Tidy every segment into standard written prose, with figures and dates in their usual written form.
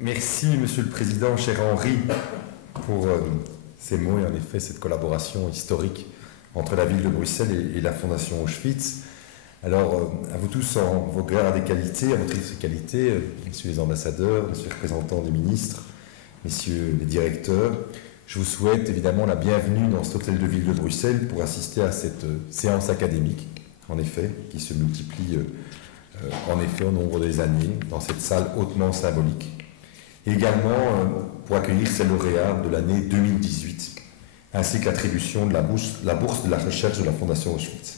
Merci, Monsieur le Président, cher Henri, pour ces mots et en effet cette collaboration historique entre la ville de Bruxelles et la Fondation Auschwitz. Alors, à vous tous en vos grades et qualités, à votre qualité, messieurs les ambassadeurs, messieurs les représentants des ministres, messieurs les directeurs, je vous souhaite évidemment la bienvenue dans cet hôtel de ville de Bruxelles pour assister à cette séance académique, en effet, qui se multiplie en effet au nombre des années dans cette salle hautement symbolique. Et également pour accueillir ces lauréats de l'année 2018, ainsi que l'attribution de la bourse de la recherche de la Fondation Auschwitz.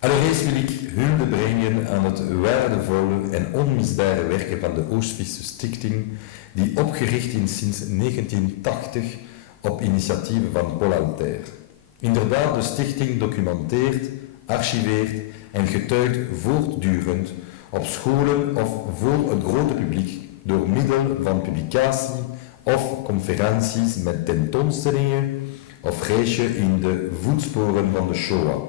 Allereerst wil ik hulde brengen aan het waardevolle en onmisbare werken van de Auschwitz Stichting, die opgericht is sinds 1980 op initiatieven van Paul Alter. Inderdaad, de stichting documenteert, archiveert en getuigt voortdurend op scholen of voor het grote publiek door middel van publicatie of conferenties met tentoonstellingen of reisje in de voetsporen van de Shoah,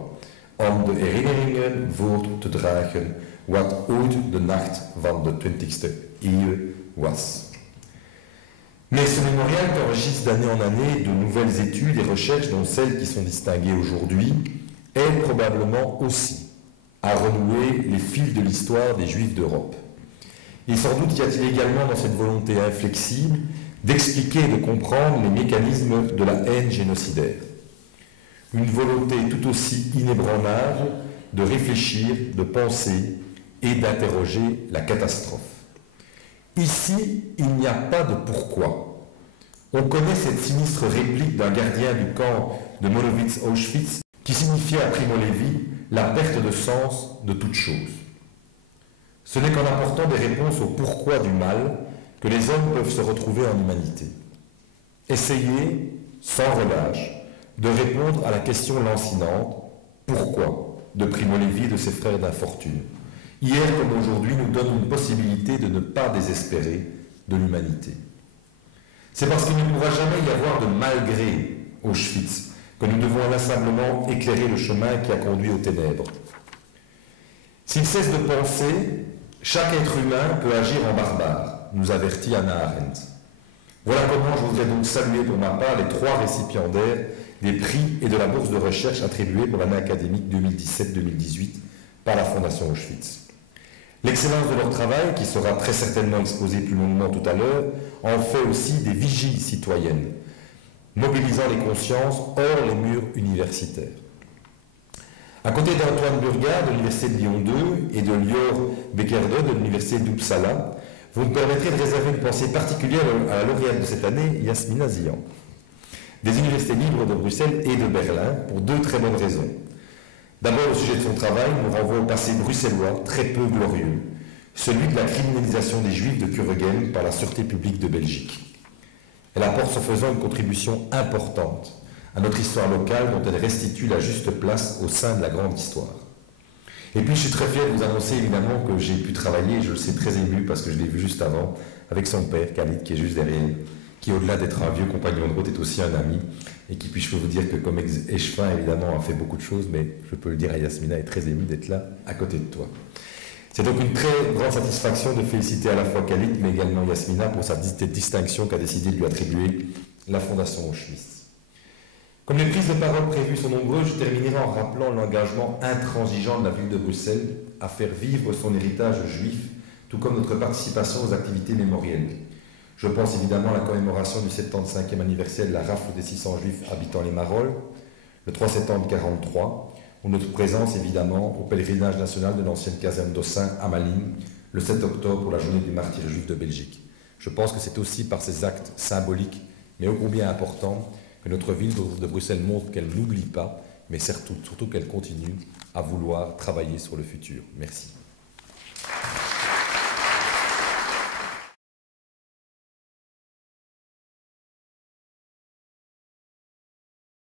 om de herinneringen voort te dragen wat ooit de nacht van de 20e eeuw was. Mais ce mémorial enregistre d'année en année de nouvelles études et recherches, dont celles qui sont distinguées aujourd'hui, aident probablement aussi à renouer les fils de l'histoire des Juifs d'Europe. Et sans doute y a-t-il également dans cette volonté inflexible d'expliquer et de comprendre les mécanismes de la haine génocidaire. Une volonté tout aussi inébranlable de réfléchir, de penser et d'interroger la catastrophe. Ici, il n'y a pas de pourquoi. On connaît cette sinistre réplique d'un gardien du camp de Monowitz-Auschwitz qui signifiait à Primo Levi la perte de sens de toute chose. Ce n'est qu'en apportant des réponses au pourquoi du mal que les hommes peuvent se retrouver en humanité. Essayez, sans relâche, de répondre à la question lancinante « Pourquoi ?» de Primo Levi et de ses frères d'infortune. Hier comme aujourd'hui nous donne une possibilité de ne pas désespérer de l'humanité. C'est parce qu'il ne pourra jamais y avoir de malgré Auschwitz que nous devons inlassablement éclairer le chemin qui a conduit aux ténèbres. S'il cesse de penser, chaque être humain peut agir en barbare, nous avertit Hannah Arendt. Voilà comment je voudrais donc saluer pour ma part les 3 récipiendaires des prix et de la bourse de recherche attribuée pour l'année académique 2017-2018 par la Fondation Auschwitz. L'excellence de leur travail, qui sera très certainement exposé plus longuement tout à l'heure, en fait aussi des vigiles citoyennes, mobilisant les consciences hors les murs universitaires. À côté d'Antoine Burgard de l'Université de Lyon 2 et de Lior Bekerde de l'Université d'Uppsala, vous me permettrez de réserver une pensée particulière à la lauréate de cette année, Yasmina Zian, des universités libres de Bruxelles et de Berlin, pour 2 très bonnes raisons. D'abord, le sujet de son travail nous renvoie au passé bruxellois très peu glorieux, celui de la criminalisation des Juifs de Kuregem par la Sûreté publique de Belgique. Elle apporte ce faisant une contribution importante à notre histoire locale dont elle restitue la juste place au sein de la grande histoire. Et puis je suis très fier de vous annoncer évidemment que j'ai pu travailler, et je le sais très ému parce que je l'ai vu juste avant, avec son père, Khalid, qui est juste derrière, qui au-delà d'être un vieux compagnon de route est aussi un ami, et qui puis je peux vous dire que comme échevin évidemment a fait beaucoup de choses, mais je peux le dire à Yasmina, est très ému d'être là à côté de toi. C'est donc une très grande satisfaction de féliciter à la fois Khalid mais également Yasmina pour sa distinction qu'a décidé de lui attribuer la Fondation Auschwitz. Comme les prises de parole prévues sont nombreuses, je terminerai en rappelant l'engagement intransigeant de la ville de Bruxelles à faire vivre son héritage juif, tout comme notre participation aux activités mémorielles. Je pense évidemment à la commémoration du 75e anniversaire de la rafle des 600 juifs habitant les Marolles, le 3 septembre 1943, ou notre présence évidemment au pèlerinage national de l'ancienne caserne d'Ossin à Malines, le 7 octobre pour la journée du martyr juif de Belgique. Je pense que c'est aussi par ces actes symboliques, mais ô combien importants, que notre ville de Bruxelles montre qu'elle n'oublie pas, mais surtout qu'elle continue à vouloir travailler sur le futur. Merci.